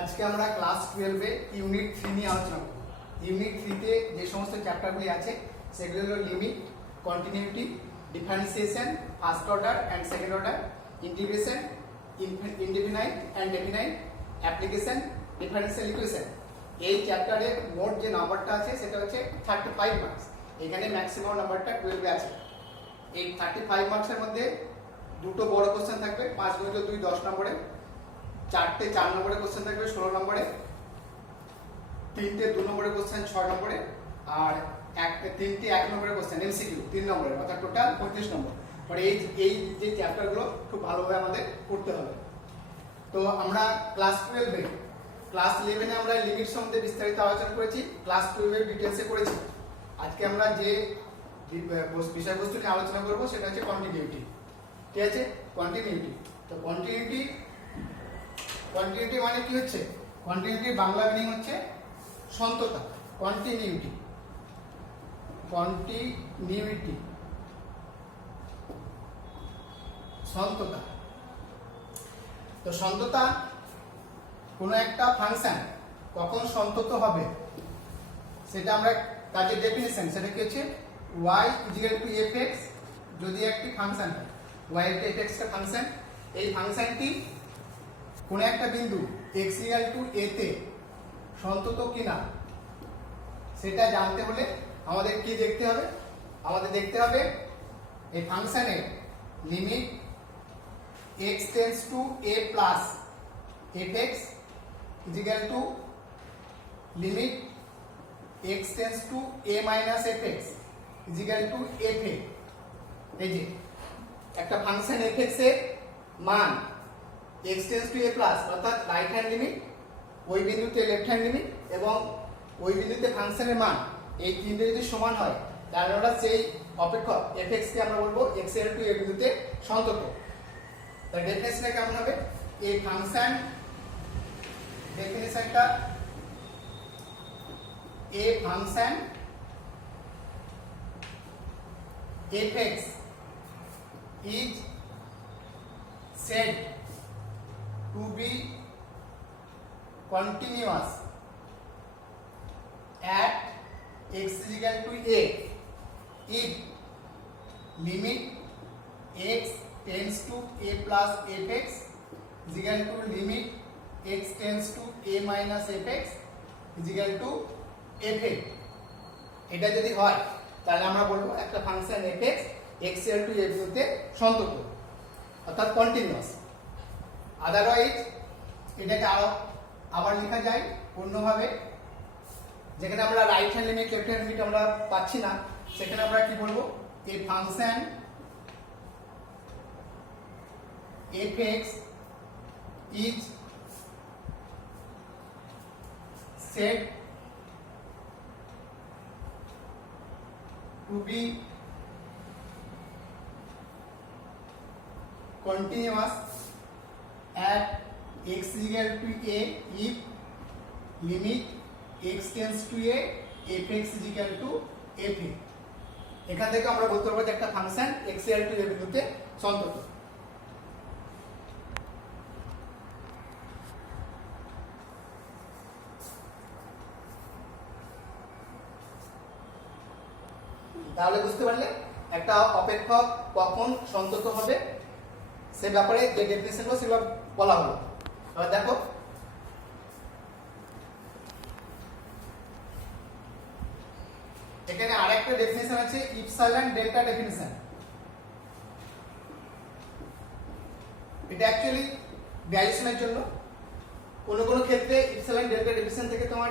আজকে আমরা ক্লাস 12 এ ইউনিট 3 নিয়ে আলোচনা করব। ইউনিট 3 তে যে সমস্ত চ্যাপ্টারগুলি আছে সেগুলো হলো limit, continuity, differentiation, first order and second order, integration, indefinite and definite, application, differential equation. এই চ্যাপ্টারে মোট যে নাম্বারটা আছে সেটা হচ্ছে 35 মার্কস। এখানে ম্যাক্সিমাম নাম্বারটা 12 এ আছে। এই 35 মার্কসের মধ্যে দুটো বড় কোশ্চেন থাকবে, 5 গুণিত 2 10 নম্বরে, চারটে 4 নম্বরের কোশ্চেন থাকবে 16 নম্বরে, তিনটে 2 নম্বরের কোশ্চেন 6 নম্বরে, আর তিনটে 1 নম্বরের কোশ্চেন এমসিকিউ 3 নম্বরে, অর্থাৎ টোটাল 35 নম্বর। আর এই যে চ্যাপ্টারগুলো খুব ভালোভাবে আমাদের করতে হবে। তো আমরা ক্লাস 11 এ আমরা লিমিট সম্বন্ধে বিস্তারিত আলোচনা করেছি, ক্লাস 12 এর ডিটেইলসে করেছি। আজকে আমরা যে বিষয়বস্তু নিয়ে আলোচনা করব সেটা হচ্ছে কন্টিনিউটি। ঠিক আছে, কন্টিনিউটি। তো কন্টিনিউটি মানে কি হচ্ছে? কন্টিনিউটির বাংলা মিনিং হচ্ছে সন্ততা। কন্টিনিউটি সন্ততা। তো সন্ততা কোনো একটা ফাংশন কখন সন্তত হবে সেটা আমরা কাজের ডেফিনিশন, সেটা কি হচ্ছে y = fx। যদি একটি ফাংশন হয় y একটা fx এর ফাংশন, এই ফাংশনটি কোন একটা বিন্দু x = a তে সন্তত কিনা সেটা জানতে হলে আমাদের কি দেখতে হবে? আমাদের দেখতে হবে এই ফাংশনের limit x tends to a plus fx = limit x tends to a minus fx = fa। এই যে একটা ফাংশন fx এর মান x tends to a plus অর্থাৎ রাইট হ্যান্ড লিমিট, ওই বিন্দুতে লেফট হ্যান্ড লিমিট এবং ওই বিন্দুতে ফাংশনের মান, এই তিনটে যদি সমান হয় তাহলে আমরা সেই অপেক্ষক fx কে আমরা বলবো x = a বিন্দুতে সন্তত। তার ডেফিনিশনটা কেমন হবে? এই function ডেফিনিশনটা a function fx is said to be continuous at x = a if limit x tends to a plus fx = limit x tends to a minus fx = fa। এটা যদি হয় তাহলে আমরা বলবো একটা ফাংশন fx x = a বিন্দুতে সন্তত অর্থাৎ continuous. Otherwise এটাকে আবার লেখা যায় অন্যভাবে, যেখানে আমরা right hand limit left hand limit আমরা পাচ্ছি না, সেখানে আমরা কি বলবো? এ function fx is said to be continuous at x = a if limit x tends to a fx = fa। এখান থেকে আমরা বলতে পারবো যে একটা ফাংশন x = a বিন্দুতে সন্তত। তাহলে বুঝতে পারলে একটা অপেক্ষক কখন সন্তত হবে সে ব্যাপারে যে ডেফিনিশনগুলো সেগুলো বলা হলো। এবার দেখো এখানে আরেকটা ডেফিনিশন আছে ইপসাইলন ডেল্টা ডেফিনিশন। এটা অ্যাকচুয়ালি গ্র্যাজুয়েশনের জন্য। কোনো কোনো ক্ষেত্রে ইপসাইলন ডেল্টা ডেফিনিশন থেকে তোমার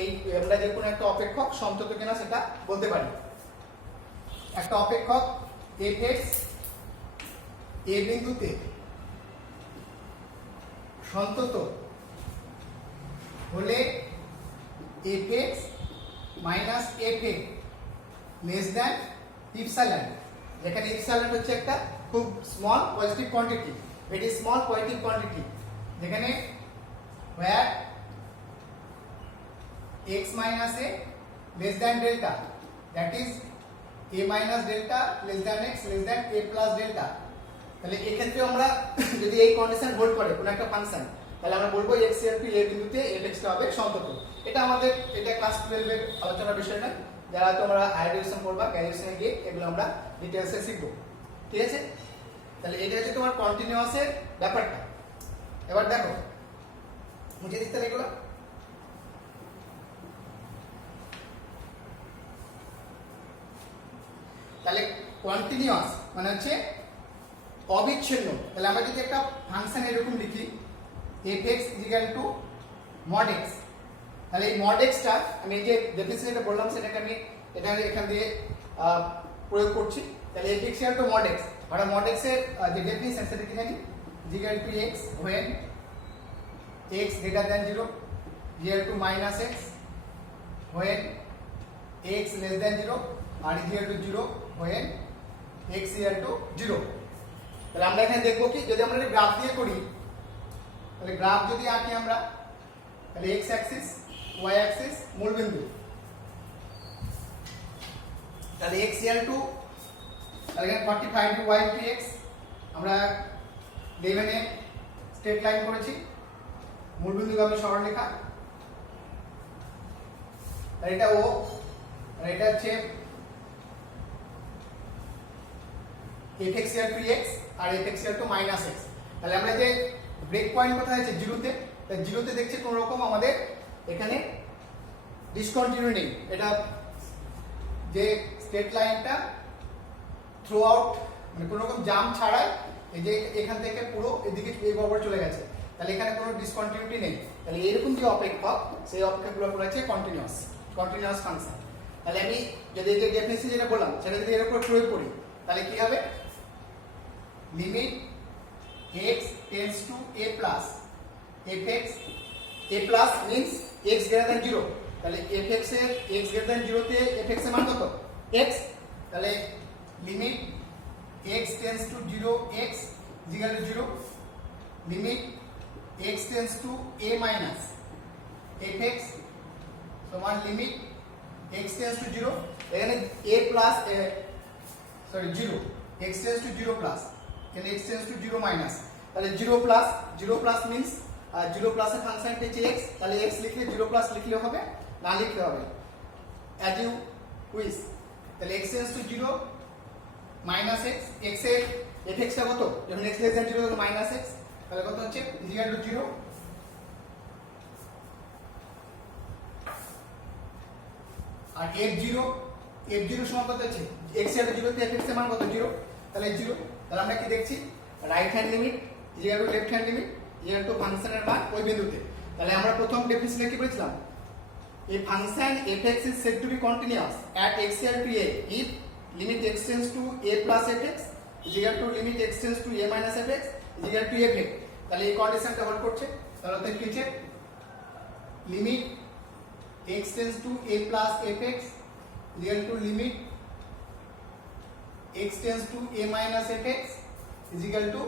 এই আমরা যে কোনো একটা অপেক্ষক সন্তত কিনা সেটা বলতে পারি। একটা অপেক্ষক fx a বিন্দুতে সন্তত হলে fx minus fa less than epsilon, যেখানে ইপসাইলন হচ্ছে একটা খুব small positive quantity, very small positive quantity, যেখানে where x minus a less than delta, that is a minus delta less than x less than a plus delta। তাহলে এই ক্ষেত্রে আমরা যদি এই কন্ডিশন হোল্ড করে কোন একটা ফাংশন তাহলে আমরা বলবো xl টু a বিন্দুতে fx টা হবে সন্তত। এটা আমাদের এটা ক্লাস 12 এর আলোচনার বিষয় না, যারা তোমরা হায়ার এডুকেশন করবা গ্র্যাজুয়েশনে গিয়ে এগুলো আমরা ডিটেইলসে শিখবো, ঠিক আছে? তাহলে এটা হচ্ছে তোমার কন্টিনিউয়াসের ব্যাপারটা। এবার দেখো মুছে দিতে এগুলো। তাহলে কন্টিনিউয়াস মানে হচ্ছে অবিচ্ছিন্ন। তাহলে আমরা যদি একটা ফাংশন এরকম লিখি fx mod x, তাহলে এই mod x টা আমি এই যে ডেফিনিশনটা বললাম সেটাকে আমি এটা এখান দিয়ে প্রয়োগ করছি। তাহলে fx mod x, আমরা mod x এর যে ডেফিনিশন সেটা কি জানি, x when x greater than 0, -x when x less than 0 R 0 when x 0। তাহলে আমরা এখানে দেখবো কি, যদি আমরা গ্রাফ দিয়ে করি, তাহলে গ্রাফ যদি আঁকি আমরা, তাহলে x অ্যাক্সিস y অ্যাক্সিস মূল বিন্দু, তাহলে x তাহলে এখানে 45 টু y টু x আমরা লেভেনে স্ট্রেট লাইন করেছি, মূল বিন্দুগামী সরলরেখা। আর এটা ও, আর এটা হচ্ছে fx টু x আর fx টু -x। তাহলে আমরা যে ব্রেক পয়েন্ট কোথায় আছে, জিরোতে। তাই জিরোতে দেখছি কোন রকম আমাদের এখানে ডিসকন্টিনিউ নেই। এটা যে স্ট্রেট লাইনটা থ্রু আউট মানে কোন রকম জাম্প ছাড়াই এই যে এখান থেকে পুরো এদিকে এই বরাবর চলে গেছে, তাহলে এখানে কোনো ডিসকন্টিনিউটি নেই। তাহলে এরকম যে অপেক্ষক, সেই অপেক্ষকগুলো বলেছে কন্টিনিউয়াস ফাংশন। তাহলে আমি যদি এই যে ডেফিনিশন যেটা বললাম সেটা যদি এর উপর প্রয়োগ করি, তাহলে কি হবে, limit x tends to a plus fx, a plus means x greater than 0, তাহলে fx এর x greater than 0 তে fx এর মান কত, x। তাহলে limit x tends to 0 x = 0, limit x tends to a minus fx সমান limit x tends to 0, এখানে a plus 0, x tends to 0 plus, এখানে x tends to 0 minus, তাহলে 0 plus means 0 plus এর function হচ্ছে x, তাহলে x লিখলে 0 plus লিখলে হবে, না লিখলে হবে as you wish। তাহলে x tends to 0 minus x, x এর fx টা কত, যখন x less than 0 তখন -x, তাহলে কত হচ্ছে = 0। আর f0 সমান কত আছে, x এর 0 তে fx এর মান কত, 0, তাহলে 0। তাহলে আমরা কি দেখছি, right hand limit left hand limit ফাংশনের মান ওই বিন্দুতে। তাহলে আমরা প্রথম ডেফিনিশনে কি বলেছিলাম, a function fx is said to be continuous at x equal to a if limit x tends to a plus fx is equal to limit x tends to a minus fx is equal to fx। তাহলে এই কন্ডিশনটা hold করছে। তাহলে তো কি আছে, limit x tends to a plus fx is equal to limit x tends to a minus fx is equal to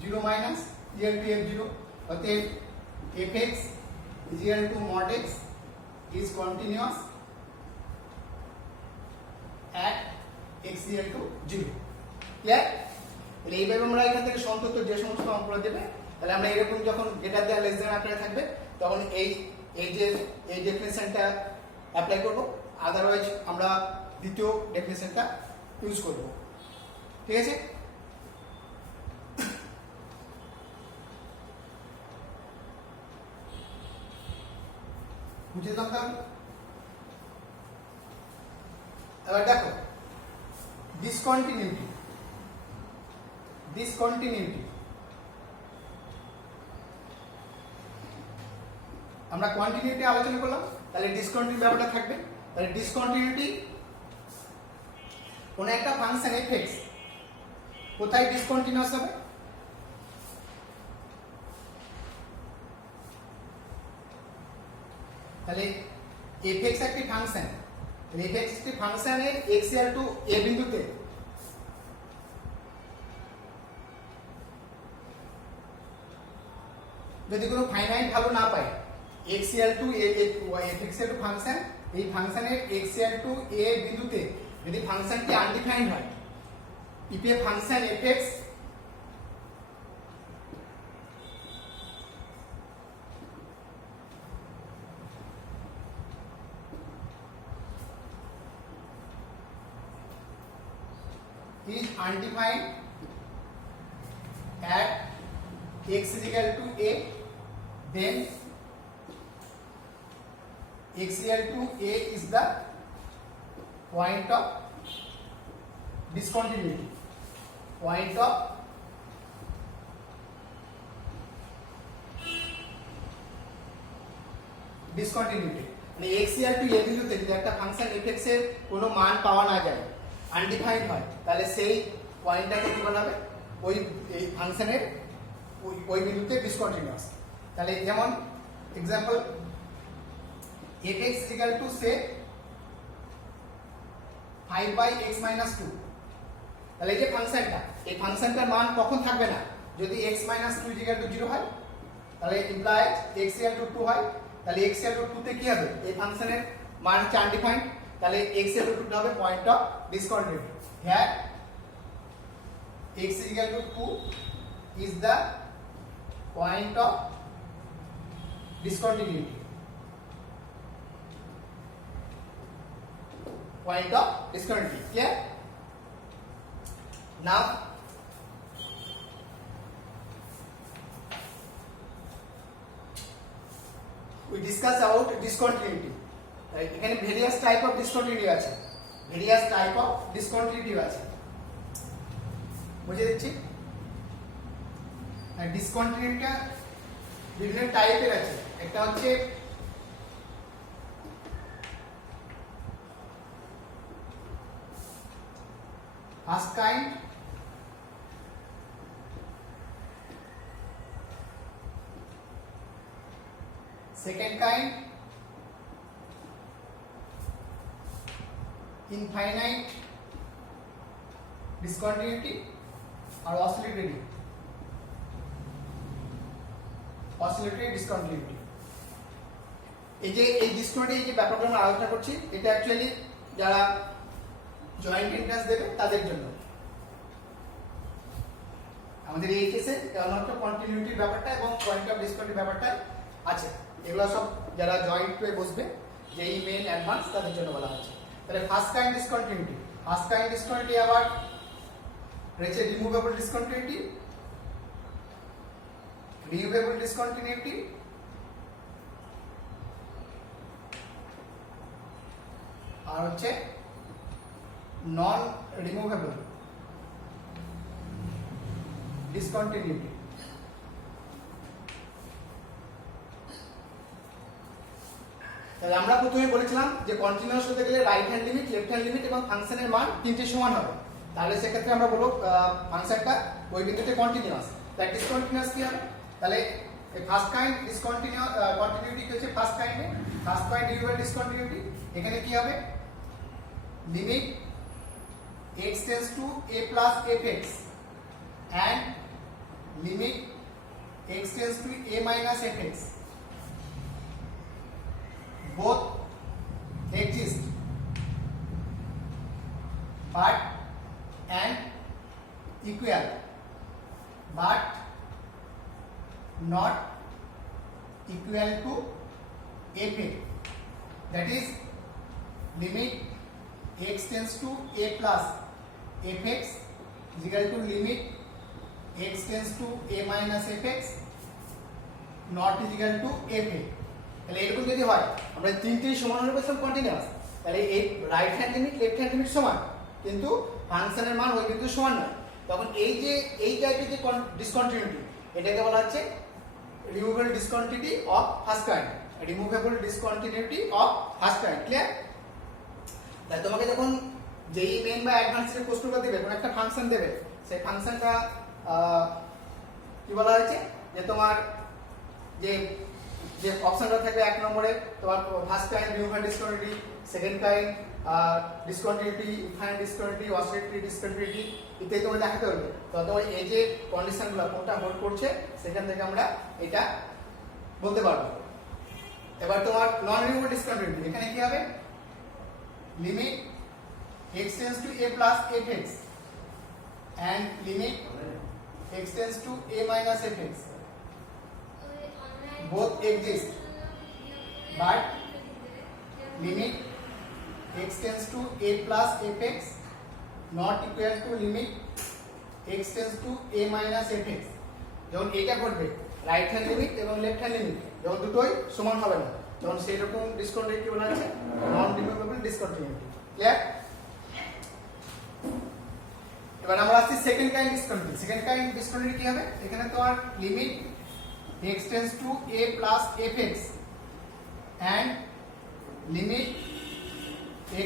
0 minus equal to f0, অতএব fx is equal to mod x is continuous at x equal to 0। Clear? তাহলে এইভাবে আমরা এখান থেকে সন্তত যে সমস্ত অঙ্কগুলো দেবে, তাহলে আমরা এরকম যখন গ্রেটার দ্যান লেস দ্যান আকারে থাকবে তখন এই ডেফিনিশনটা অ্যাপ্লাই করব, আদারওয়াইজ আমরা দ্বিতীয় ডেফিনিশনটা ইউজ করব, ঠিক আছে? বুঝে দাও। এবার দেখো ডিসকন্টিনিউটি আমরা কোয়ান্টিটিটি আলোচনা করলাম, তাহলে ডিসকন্টিনিউটি ব্যাপারটা থাকবে। তাহলে ডিসকন্টিনিউটি কোন একটা ফাংশন fx কোথায় ডিসকন্টিনিউয়াস হবে, তাহলে fx একটি ফাংশন, তাহলে fx একটি ফাংশনের x equal to a বিন্দুতে যদি কোনো ফাইনাইট ভ্যালু না পায়, x equal to a fx equal to function, এই ফাংশনের x equal to a বিন্দুতে যদি ফাংশনটি আনডিফাইন্ড হয়, if a function fx undefined at x is equal to a, then x is equal to a is the point of discontinuity, point of discontinuity. মানে x equal to a বিন্দুতে যদি একটা function f(x) এর কোনো মান পাওয়া না যায়, আনডিফাইন্ড হয়, তাহলে সেই পয়েন্টটাকে কি বলা হবে, ওই এই ফাংশনের ওই বিন্দুতে ডিসকন্টিনিউয়াস। তাহলে যেমন example f(x) equal to say 5/x - 2, তাহলে এই যে ফাংশনটা, এই ফাংশনটার মান কখন থাকবে না, যদি x - 2 equal to 0 হয়, তাহলে ইমপ্লাইজ x equal to 2 হয়, তাহলে x equal to 2 তে কি হবে, এই ফাংশনের মান হচ্ছে আনডিফাইন্ড, তাহলে x equal to 2 হবে point of discontinuity. Here x equal to 2 is the point of discontinuity, point of discontinuity. Clear? Now we discuss about discontinuity. Right? এখানে various type of discontinuity আছে, various type of discontinuity আছে, বুঝে দিচ্ছি। আর ডিসকন্টিনিউটিটা বিভিন্ন টাইপের আছে, একটা হচ্ছে first kind, second kind, infinite discontinuity, আর অসিলেটরি ডিসকন্টিনিউটি। এই যে এই ডিসকন্টিনিউটি যে ব্যাপারগুলো আমরা আলোচনা করছি, এটা অ্যাকচুয়ালি যারা জয়েন্ট এন্ট্রান্স দেবে তাদের জন্য। আমাদের এই কেসে কেবলমাত্র কন্টিনিউটির ব্যাপারটা এবং পয়েন্ট অফ ডিসকন্টিনিউটি ব্যাপারটা আছে, এগুলো সব যারা জয়েন্ট হয়ে বসবে, যেই মেন অ্যাডভান্স, তাদের জন্য বলা হচ্ছে। তাহলে first kind discontinuity, first kind discontinuity আবার রয়েছে রিমুভেবল ডিসকন্টিনিউটি, removable discontinuity, আর হচ্ছে নন রিমুভেবল ডিসকন্টিনিউটি। তাহলে আমরা প্রথমে বলেছিলাম যে কন্টিনিউয়াস হতে গেলে right hand limit, left hand limit এবং ফাংশনের মান তিনটে সমান হবে, তাহলে সেক্ষেত্রে আমরা বলবো ফাংশনটা ওই বিন্দুতে কন্টিনিউয়াস। তাই ডিসকন্টিনিউয়াস কি হবে, তাহলে ফার্স্ট কাইন্ড কন্টিনিউটি হচ্ছে ফার্স্ট কাইন্ড রিমুভেবল ডিসকন্টিনিউটি। এখানে কি হবে, limit x tends to a plus fx and limit x tends to a minus fx both exist but and equal but not equal to f(x), that is limit x tends to a plus fx is equal to limit x tends to a minus fx not is equal to fa। তাহলে এরকম যদি হয়, আমরা তিনটেই সমান হলে বলছিলাম continuous, তাহলে এই right hand limit left hand limit সমান, কিন্তু ফাংশনের মান ওই কিন্তু সমান নয়, তখন এই যে এই টাইপের যে ডিসকন্টিনিউটি, এটাকে বলা হচ্ছে removable discontinuity of first kind, removable discontinuity of first kind. Clear? তাই তোমাকে যখন যেই মেইন বা অ্যাডভান্সের প্রশ্নটা দেবে, কোন একটা ফাংশন দেবে, সেই ফাংশনটা কি বলা হয়েছে, যে তোমার যে যে অপশনটা থাকবে এক নম্বরে তোমার first kind removable discontinuity, second kind discontinuity, infinite discontinuity, oscillatory discontinuity ইত্যাদি তোমার দেখাতে হবে। তো তোমার এই যে কন্ডিশনগুলো কোনটা হোল্ড করছে, সেখান থেকে আমরা এটা বলতে পারবো। এবার তোমার নন রিমুভেবল ডিসকন্টিনিউটি, এখানে কি হবে, limit x tends to a plus fx and limit x tends to a minus fx both exist but limit x tends to a plus fx not equal to limit x tends to a minus fx। যখন এটা ঘটবে right hand limit এবং left hand limit যখন দুটোই সমান হবে না, তখন সেই রকম ডিসকন্টিনিউটি বলা হচ্ছে নন রিমুভেবল ডিসকন্টিনিউটি। ক্লিয়ার? এবার আমরা আসছি second kind discontinuity. Second kind discontinuity কি হবে? এখানে তো আর limit x tends to a plus fx and limit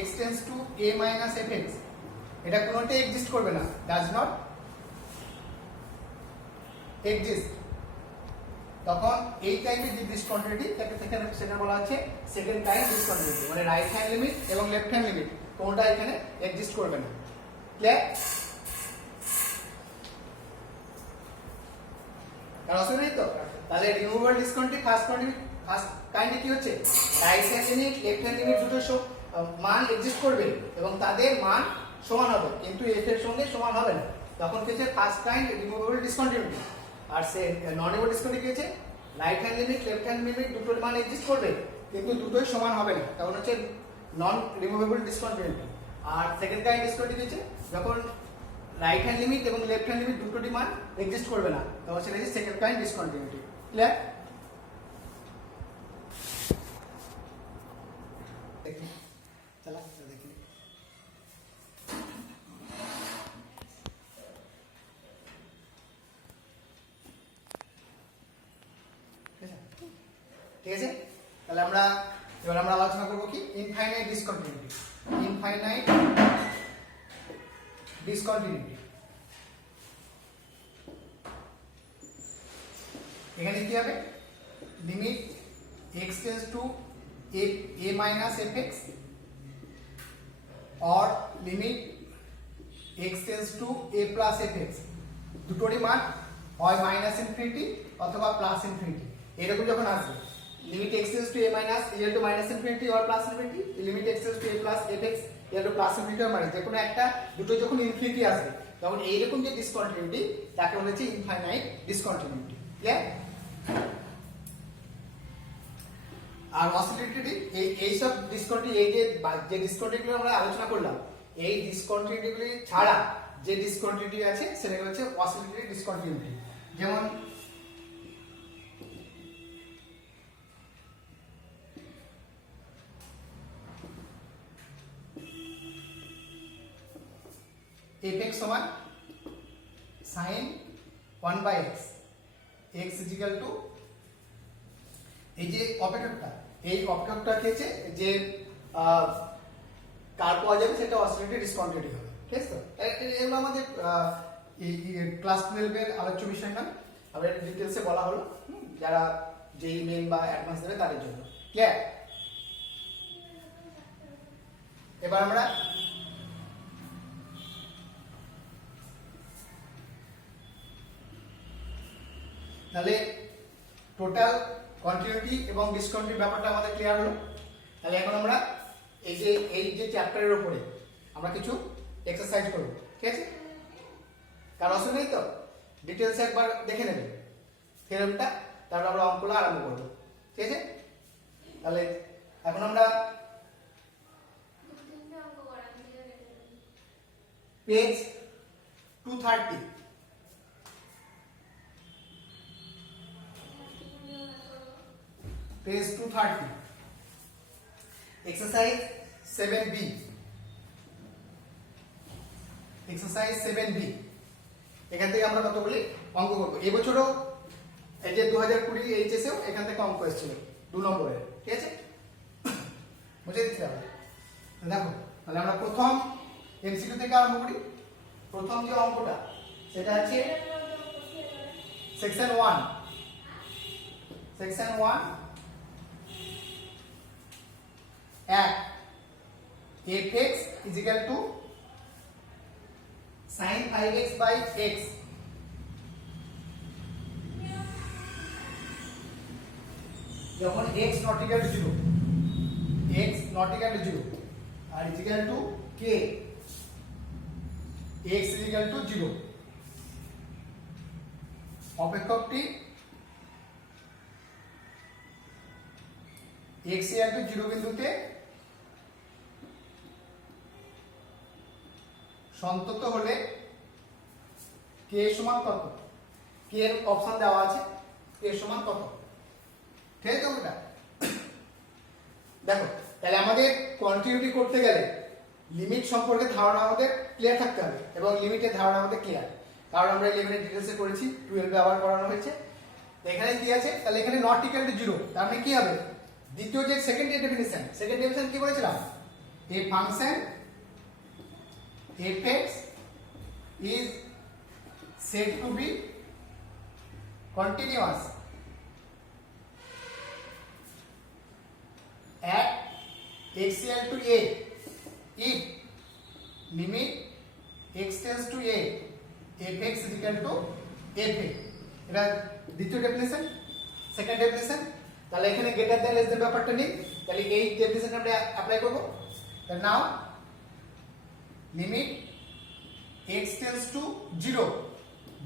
x tends to a minus fx, এটা কোনোটাই এক্সিস্ট করবে না, ডাজ নট এক্সিস্ট। তখন এই টাইপের যে ডিসকন্টিনিউটি সেটা বলা হচ্ছে সেকেন্ড কাইন্ড ডিসকন্টিনিউটি, মানে রাইট হ্যান্ড লিমিট এবং লেফট হ্যান্ড লিমিট কোনোটা এখানে এক্সিস্ট করবে না। ক্লিয়ার? কারণ অসুবিধা নেই তো? তাহলে রিমুভেবল ডিসকন্টিনিউটি ফার্স্ট কাইন্ডে কি হচ্ছে, right hand limit left hand limit দুটো মান এক্সিস্ট করবে এবং তাদের মান সমান হবে, কিন্তু f এর সঙ্গে সমান হবে না, তখন কি হচ্ছে ফার্স্ট কাইন্ড রিমুভেবল ডিসকন্টিনিউটি। আর সে নন রিমুভেবল ডিসকন্টিনিউটি কি হচ্ছে, right hand limit left hand limit দুটোর মান এক্সিস্ট করবে কিন্তু দুটোই সমান হবে না, তখন হচ্ছে নন রিমুভেবল ডিসকন্টিনিউটি। আর সেকেন্ড কাইন্ড ডিসকন্টিনিউটি হচ্ছে যখন রাইট হ্যান্ড লিমিট এবং লেফট হ্যান্ড লিমিট দুটোরই মান এক্সিস্ট করবে না, তখন সেটা হচ্ছে সেকেন্ড কাইন্ড ডিসকন্টিনিউটি। ক্লিয়ার? चला देखिए ঠিক আছে। তাহলে আমরা এবার আলোচনা করব কি ইনফাইনাইট ডিসকন্টিনিউটি। ইনফাইনাইট ডিসকন্টিনিউটি এখানে কি হবে, limit x tends to a minus fx or limit x tends to a plus fx, দুটোরই মান হয় মাইনাস ইনফিনিটি অথবা প্লাস ইনফিনিটি। এরকম যখন আসবে limit x tends to a minus equal to minus infinity or plus infinity, limit x tends to a plus fx equal to plus infinity or minus, যে কোনো একটা দুটো যখন ইনফিনিটি আসবে তখন এইরকম যে ডিসকন্টিনিউটি তাকে বলা হচ্ছে ইনফাইনাইট ডিসকন্টিনিউটি। ক্লিয়ার? আর অসিলেটরি এই সব ডিসকন্টিনিউটি, এই যে ডিসকন্টিনিউটি আমরা আলোচনা করলাম, এই ডিসকন্টিনিউটি ছাড়া যে ডিসকন্টিনিউটি আছে সেটাকে হচ্ছে অসিলেটরি ডিসকন্টিনিউটি। যেমন fx সমান sin 1/x, x is equal to এই যে অপেক্ষকটা, এই অপেক্ষকটা কি আছে যে কার পাওয়া যাবে সেটা অসিলেটরি ডিসকন্টিনিউটি হবে। ঠিক আছে? এগুলো আমাদের ক্লাস 12 এর আলোচ্য বিষয় না, আবার ডিটেইলসে বলা হলো যারা যেই মেইন বা অ্যাডভান্স দেবে তাদের জন্য। ক্লিয়ার? এবার আমরা তাহলে টোটাল কন্টিনিউটি এবং ডিসকন্টিনিউটি ব্যাপারটা আমাদের ক্লিয়ার হলো। তাহলে এখন আমরা এই যে চ্যাপ্টারের উপরে আমরা কিছু এক্সারসাইজ করব। ঠিক আছে? কারণ অসুবিধা নেই তো, ডিটেইলস একবার দেখে নেবেন থিওরেমটা, তারপর আমরা অঙ্কগুলো আরম্ভ করব। ঠিক আছে? তাহলে এখন আমরা page 230 page 230 exercise 7b, exercise 7b এখান থেকে আমরা কতগুলি অঙ্ক করব। এই বছরও এই যে 2020 এইচএস এও এখান থেকে অঙ্ক এসেছিল 2 নম্বরের। ঠিক আছে? বুঝে দিতে হবে। দেখো তাহলে আমরা প্রথম এমসিকিউ থেকে আরম্ভ করি। প্রথম যে অঙ্কটা সেটা আছে section 1, section 1 fx is equal to sin 5x by x, যখন x not equal to 0, x not equal to 0 আর is equal to k, x is equal to 0, অপেক্ষকটি x equal to 0 বিন্দুতে সন্তত হলে কে সমান কত, কে এর অপশন দেওয়া আছে, কে সমান কত, ঠিক আছে ওটা। দেখো তাহলে আমাদের কন্টিনিউটি করতে গেলে লিমিট সম্পর্কে ধারণা আমাদের ক্লিয়ার থাকতে হবে এবং লিমিটের ধারণা আমাদের ক্লিয়ার, কারণ আমরা 11 এর ডিটেইলসে করেছি, 12 ব্যবহার করানো হয়েছে। এখানে কি আছে, তাহলে এখানে নট ইকুয়াল টু 0, তার মানে কি হবে, দ্বিতীয় যে সেকেন্ড ডেফিনিশন কি বলেছিলাম, এ function fx is said to be continuous at x equal to a if limit x tends to a fx is equal to fa। এটা দ্বিতীয় ডেফিনিশন। সেকেন্ড ডেফিনিশন, তাহলে এখানে গ্রেটার দ্যান লেস দ্যান ব্যাপারটা নেই, তাহলে এই ডেফিনিশন আমরা apply করব। তাহলে now limit x tends to 0,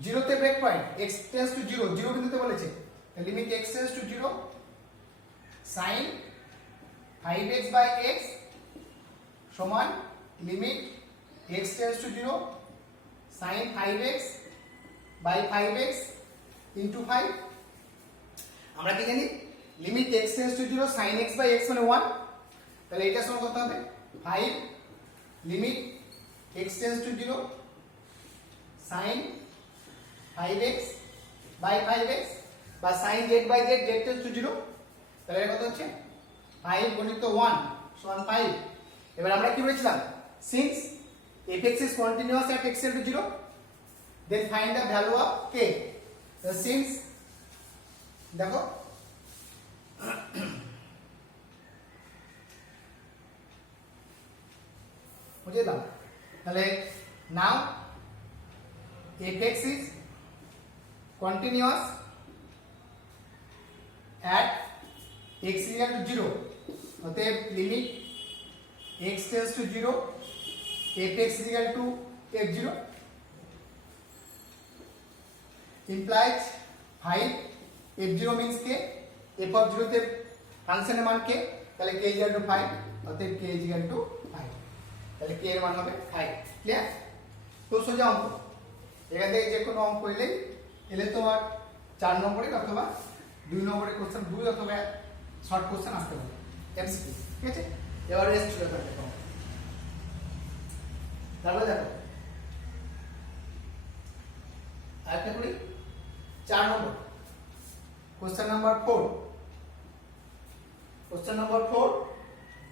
0 তে break point, x tends to 0, 0 বিন্দুতে বলেছে, তাহলে limit x tends to 0 sin 5x by x সমান limit x tends to 0 sin 5x by 5x into 5। আমরা কি জানি, limit x tends to 0 sin x by x মানে 1, তাহলে এটা সমান কত হবে 5 limit x tends to 0 sin 5x by 5x বা sin z by z, z tends to 0, তাহলে এটা কত হচ্ছে 5 গুণিত 1 সমান 5। এবার আমরা কি বলেছিলাম, since fx is continuous at x equal to 0 then find the value of k। so since দেখো বুঝলাম, তাহলে now fx is continuous at x equal to 0, অতএব limit x tends to 0 fx is equal to f0 implies 5, f0 means k, f of 0 তে ফাংশনের মান k, তাহলে k is equal to 5, অতএব k is equal to 5, তাহলে k এর মান হবে 5। ক্লিয়ার? তো সোজা অঙ্ক, এখান থেকে যে কোনো অঙ্ক এলে তোমার 4 নম্বরের অথবা 2 নম্বরের কোশ্চেন, 2 অথবা শর্ট কোশ্চেন আসতে পারে এমসিকিউ, ঠিক আছে। এবার রেস্ট চলে যাবে, তারপরে দেখো আরেকটা করি 4 নম্বর কোশ্চেন নাম্বার 4। Question number 4